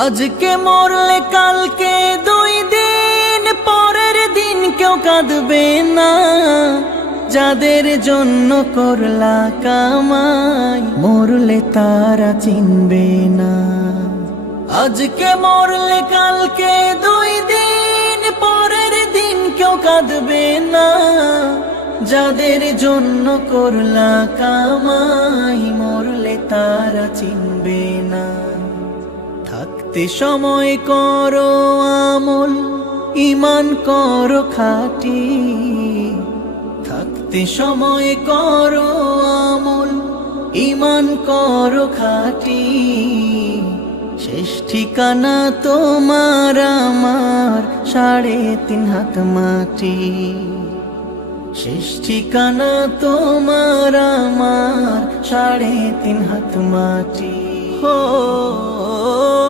আজকে মরলে কালকে 2 দিন পরের দিন কেউ কাঁদবে না। যাদের জন্য করলা কামাই মরলে তারা চিনবে না। আজকে মরলে কালকে 2 দিন পরের দিন কেউ কাঁদবে না। যাদের জন্য করলা কামাই মরলে তারা চিনবে না। থাকতে সময় করো আমল, ঈমান করো খাঁটি। থাকতে সময় করো আমল, ঈমান করো খাঁটি। শেষ ঠিকানা তোমার আমার 3.5 হাত মাটি। শেষ ঠিকানা তোমার আমার 3.5 হাত মাটি।